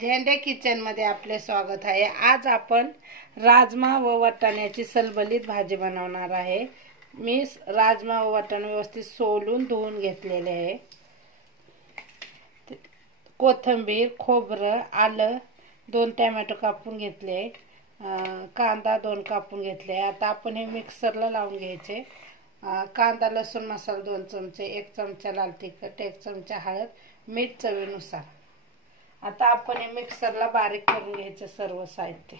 झेंडे किचन मध्ये आपले स्वागत आहे। आज आपण राजमा व वाटाण्याची सलबलीत भाजी बनवणार आहे। मी राजमा व वाटाणे व्यवस्थित सोलून धुवून घेतलेले आहे। कोथिंबीर, खोबरं, आलं, 2 टोमॅटो कापून घेतले, कांदा 2 कापून घेतले। आता आपण हे मिक्सरला लावून घ्यायचे। कांदा लसूण मसाला 2 चमचे, 1 चमचा लाल तिखट, 1 चमचा हळद, मीठ चवीनुसार। आता आपण हे मिक्सरला बारीक करून घ्यायचं सर्व साहित्य।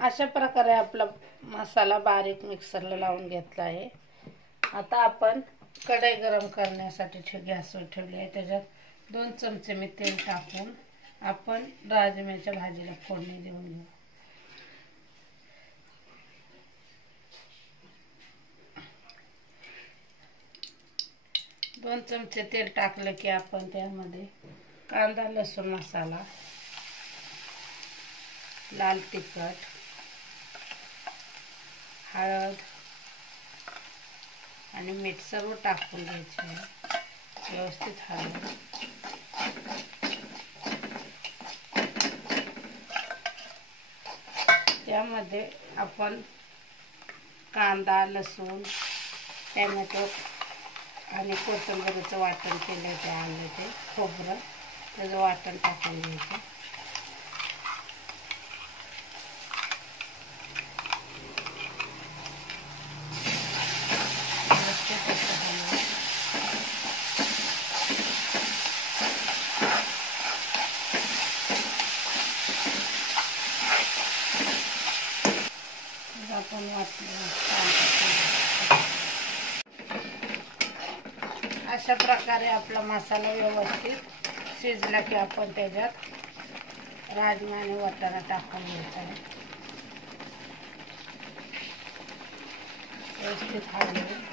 अशा प्रकारे आपला मसाला बारीक मिक्सरला लावून घेतला आहे। आता आपण कढई गरम करण्यासाठी गॅसवर ठेवली आहे। त्याच्यात 2 चमचे मी तेल टाकून आपण राजम्याच्या भाजीला फोडणी देऊन घेऊ। दोन चमचे तेल टाकलं की आपण त्यामध्ये कांदा लसूण मसाला, लाल तिखट, हळद आणि मीठ सर्व टाकून घ्यायचे आहे। व्यवस्थित हलवून त्यामध्ये आपण कांदा लसूण टोमॅटो आणि कोथिंबीरचं वाटण केलं ते आलं ते खोबरं त्याचं वाटण टाकून घ्यायचं। आपण अशा प्रकारे आपला मसाला व्यवस्थित शिजला की आपण त्याच्यात राजमा आणि वाटाणा टाकून घ्यायचा आहे। व्यवस्थित हलवून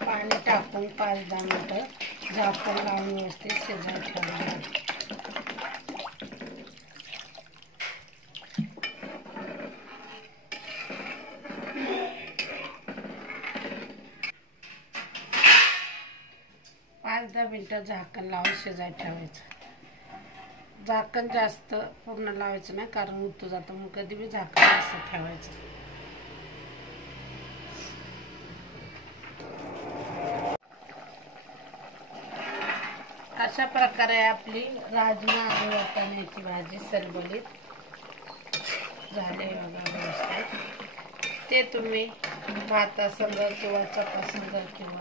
पाणी टाकून 5-10 मिनिटं झाकण लावून व्यवस्थित शिजायला ठेवायचं। पाच 10 मिनिटं झाकण लावून शिजायला ठेवायचं। झाकण जास्त पूर्ण लावायचं नाही कारण उतू जातं, मग कधी बी झाकण असं ठेवायचं। अशा प्रकारे आपली राजमा आणि वाटाण्याची भाजी सलबलीत झाली बघा व्यवस्थित। ते तुम्ही भातासंग किंवा चपातीसंग किंवा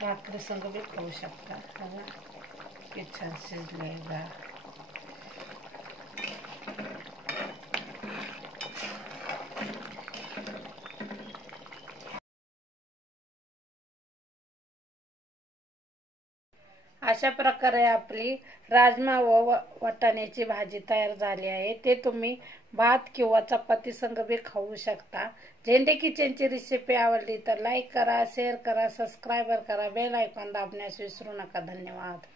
भाकरीसंग बी खाऊ शकता। किती छान शिजलंय बघा। अशा प्रकारे आपली राजमा व वाटाण्याची भाजी तयार झाली आहे। ते तुम्ही भात किंवा चपाती संग बी खाऊ शकता। झेंडे किचनची रेसिपी आवडली तर लाईक करा, शेअर करा, सबस्क्राइब करा, बेल आयकॉन दाबण्यास विसरू नका। धन्यवाद।